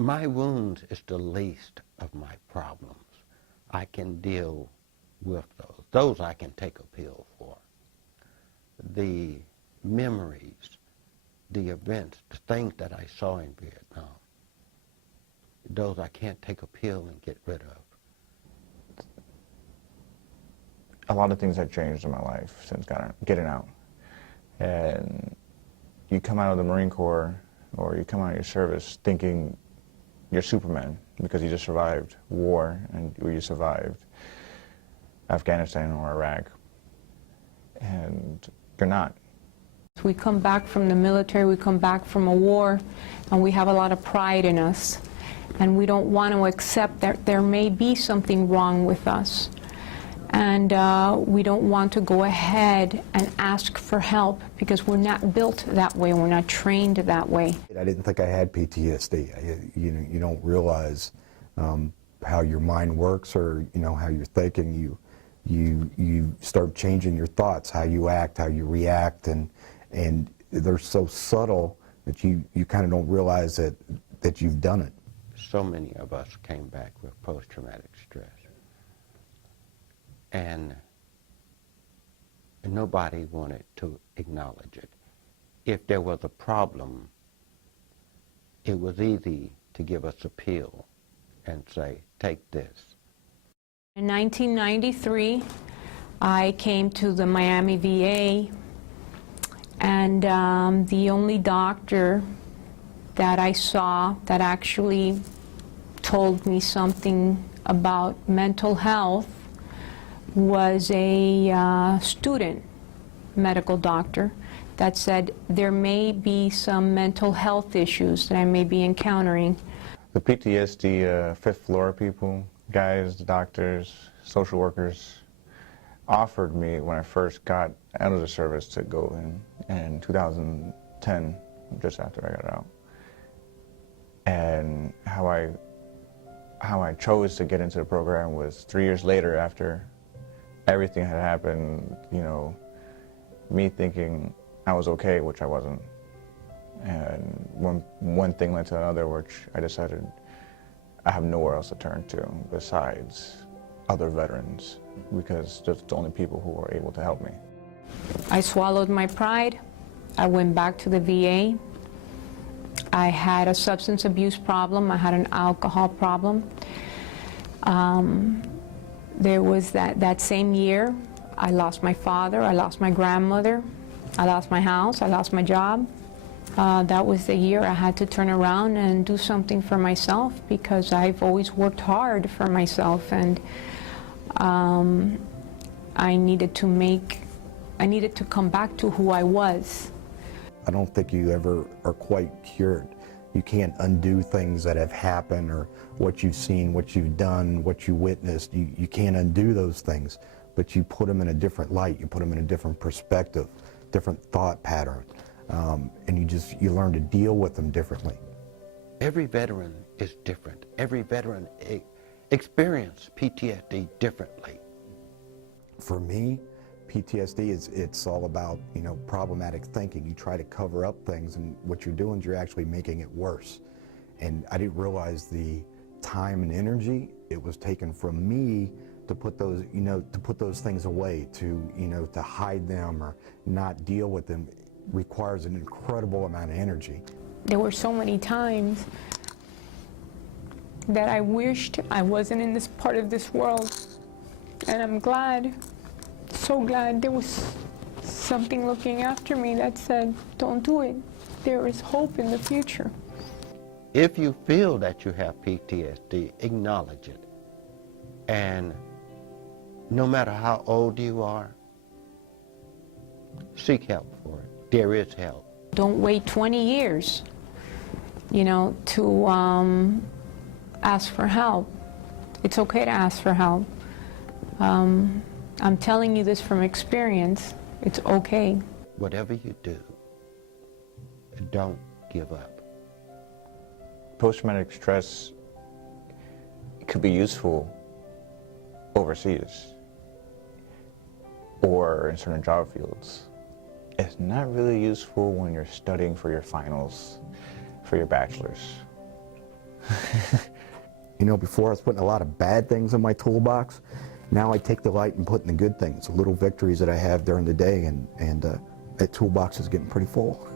My wounds is the least of my problems. I can deal with those. Those I can take a pill for. The memories, the events, the things that I saw in Vietnam, those I can't take a pill and get rid of. A lot of things have changed in my life since getting out. And you come out of the Marine Corps or you come out of your service thinking you're Superman because you just survived war or you survived Afghanistan or Iraq. And you're not. We come back from the military, we come back from a war, and we have a lot of pride in us. And we don't want to accept that there may be something wrong with us. And we don't want to go ahead and ask for help because we're not built that way, we're not trained that way. I didn't think I had PTSD. You don't realize how your mind works or how you're thinking. You start changing your thoughts, how you act, how you react, and they're so subtle that you kind of don't realize that you've done it. So many of us came back with post-traumatic stress. And nobody wanted to acknowledge it. If there was a problem, it was easy to give us a pill and say, take this. In 1993, I came to the Miami VA, and the only doctor that I saw that actually told me something about mental health was a student medical doctor that said there may be some mental health issues that I may be encountering. The PTSD fifth floor people, guys, doctors, social workers, offered me when I first got out of the service to go in 2010, just after I got out. And how I chose to get into the program was 3 years later after everything had happened, me thinking I was okay, which I wasn't. And one thing led to another, which I decided I have nowhere else to turn to besides other veterans, because they're the only people who are able to help me. I swallowed my pride. I went back to the VA. I had a substance abuse problem. I had an alcohol problem. There was that same year, I lost my father, I lost my grandmother, I lost my house, I lost my job. That was the year I had to turn around and do something for myself because I've always worked hard for myself, and I needed to come back to who I was. I don't think you ever are quite cured. You can't undo things that have happened or what you've seen, what you've done, what you witnessed. You can't undo those things, but you put them in a different light. You put them in a different perspective, different thought pattern, and you learn to deal with them differently. Every veteran is different. Every veteran experiences PTSD differently. For me, PTSD it's all about problematic thinking. You try to cover up things, and what you're doing is you're actually making it worse. And I didn't realize the time and energy it was taken from me to put those things away, to hide them or not deal with them. It requires an incredible amount of energy. There were so many times that I wished I wasn't in this part of this world, and I'm glad. So glad there was something looking after me that said, don't do it. There is hope in the future. If you feel that you have PTSD, acknowledge it. And no matter how old you are, seek help for it. There is help. Don't wait 20 years, to ask for help. It's okay to ask for help. I'm telling you this from experience. It's okay. Whatever you do, don't give up. Post-traumatic stress could be useful overseas or in certain job fields. It's not really useful when you're studying for your finals, for your bachelor's. You know, before I was putting a lot of bad things in my toolbox. Now I take delight in putting the good things, the little victories that I have during the day, and that toolbox is getting pretty full.